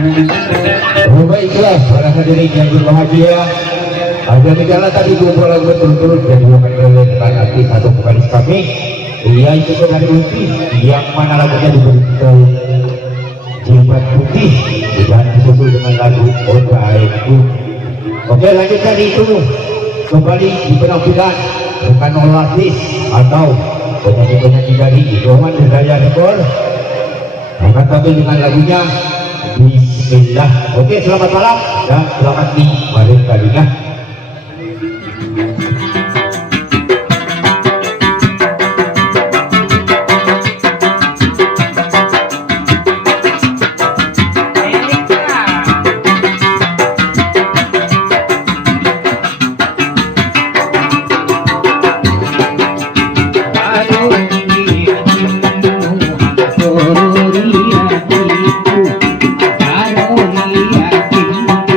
Oh, baiklah para hadirin yang berbahagia, ada negara tadi dua bola berturut-turut yang dilakukan oleh rekan artis atau vokalis kami, yaitu Saudari Unti, yang mana lagunya diberitahu Jilbab Putih dan disusul dengan lagu Oda Itu. Oke, lanjutkan itu kembali di penampilan rekan Oasis atau penyanyi-penyanyi dari Roman Daya Rekor akan tampil dengan lagunya Bismillah. Oke, selamat malam dan selamat di malam kalinya. Karunia cinta,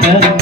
Dua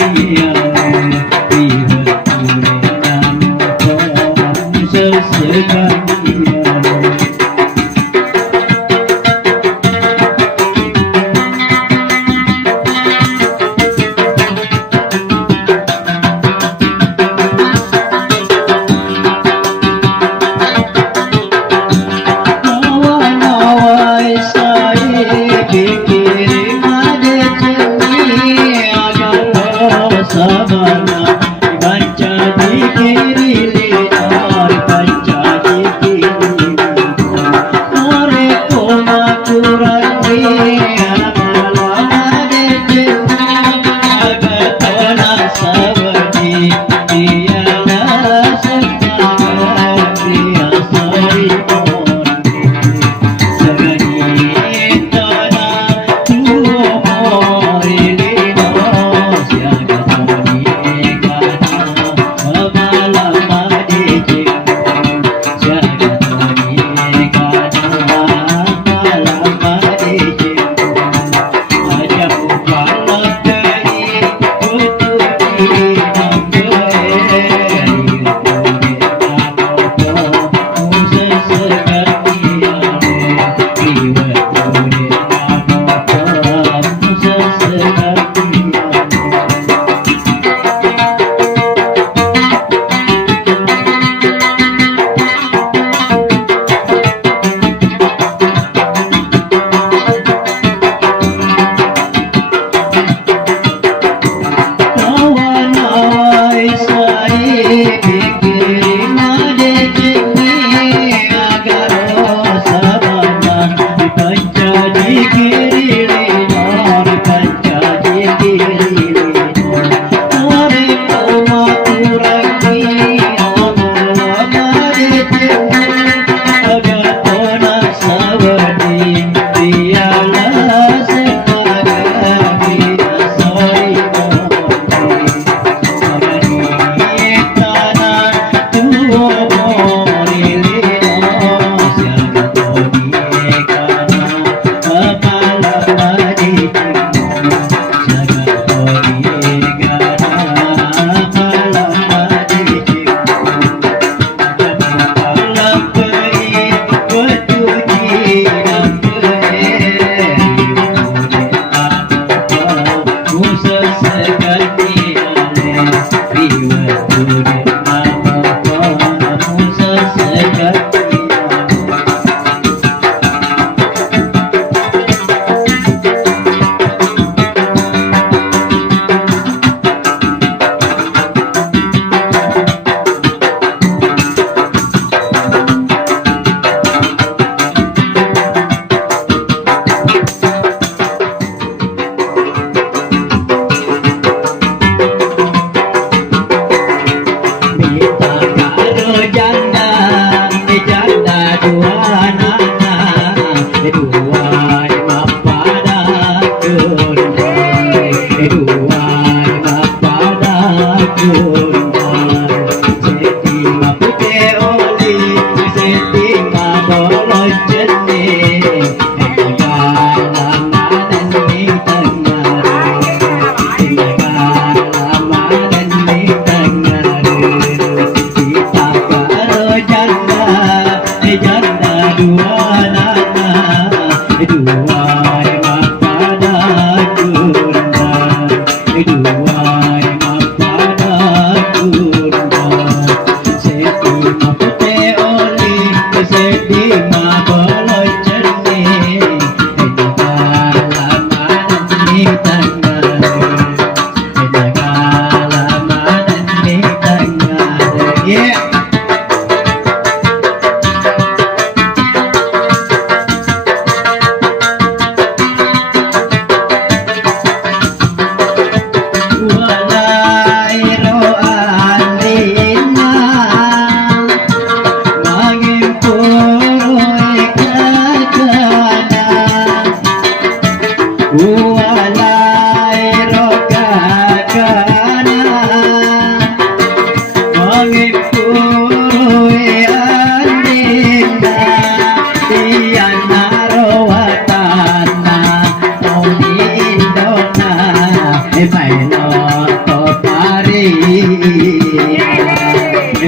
to pari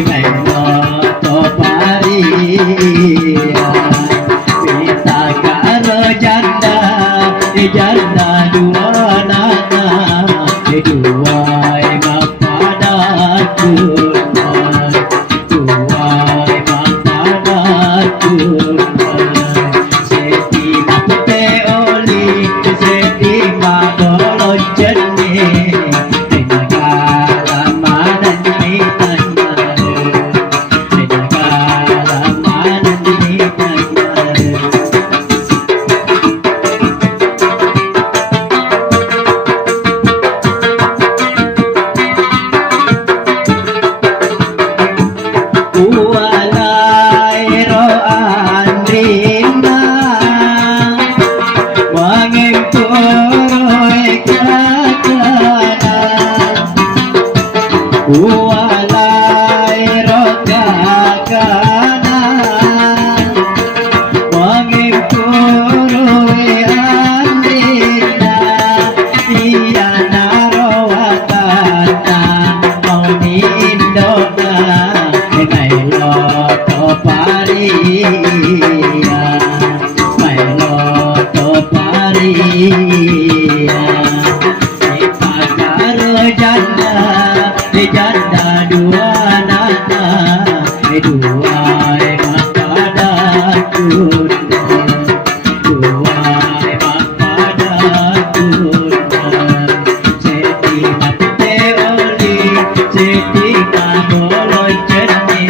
melo to pari kita karo janda janda dua nana dua emang padaku dua emang padaku seti mapute oli seti mabolo jene negara mana ni tanah negara mana ni tanah. Walai roan rina mangempuroi kakana walai ro kakana mangempuroi andina iya narawakana mau ni indona melo to pari melo to pari kita karo janda janda dua nana dua emang padaku dua emang padaku seti mapute oli seti mabolo jene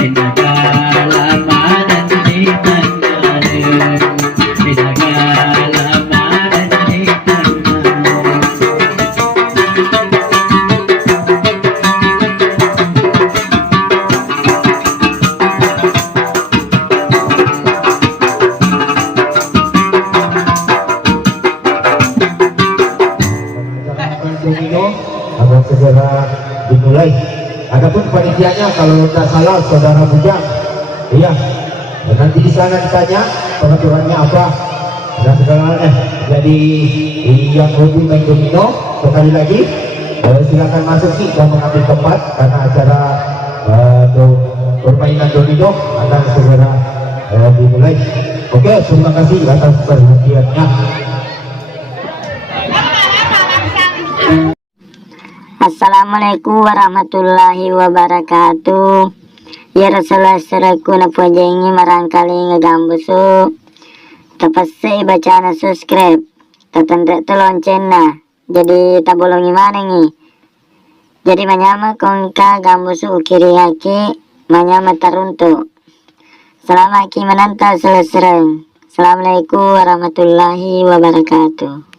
negara mana ni tanah negara mana ni tanah. Domino akan segera dimulai. Adapun panitianya kalau tidak salah saudara Bujang, iya. Dan nanti di sana ditanya peraturannya apa dan segala jadi yang hobi main domino sekali lagi silakan masuk sih dan mengambil tempat karena acara permainan domino akan segera dimulai. Oke, terima kasih atas perhatiannya. Assalamualaikum warahmatullahi wabarakatuh. Ya Rasulullah seraku na pujengi marangkali ngegambusu. Tapasai bacaan subscribe. Tatanda lonceng na. Jadi tabolongi mana nih? Jadi manyama kongka gambusu ukiri haki manyama taruntu. Selama ki menanta selesai. Assalamualaikum warahmatullahi wabarakatuh.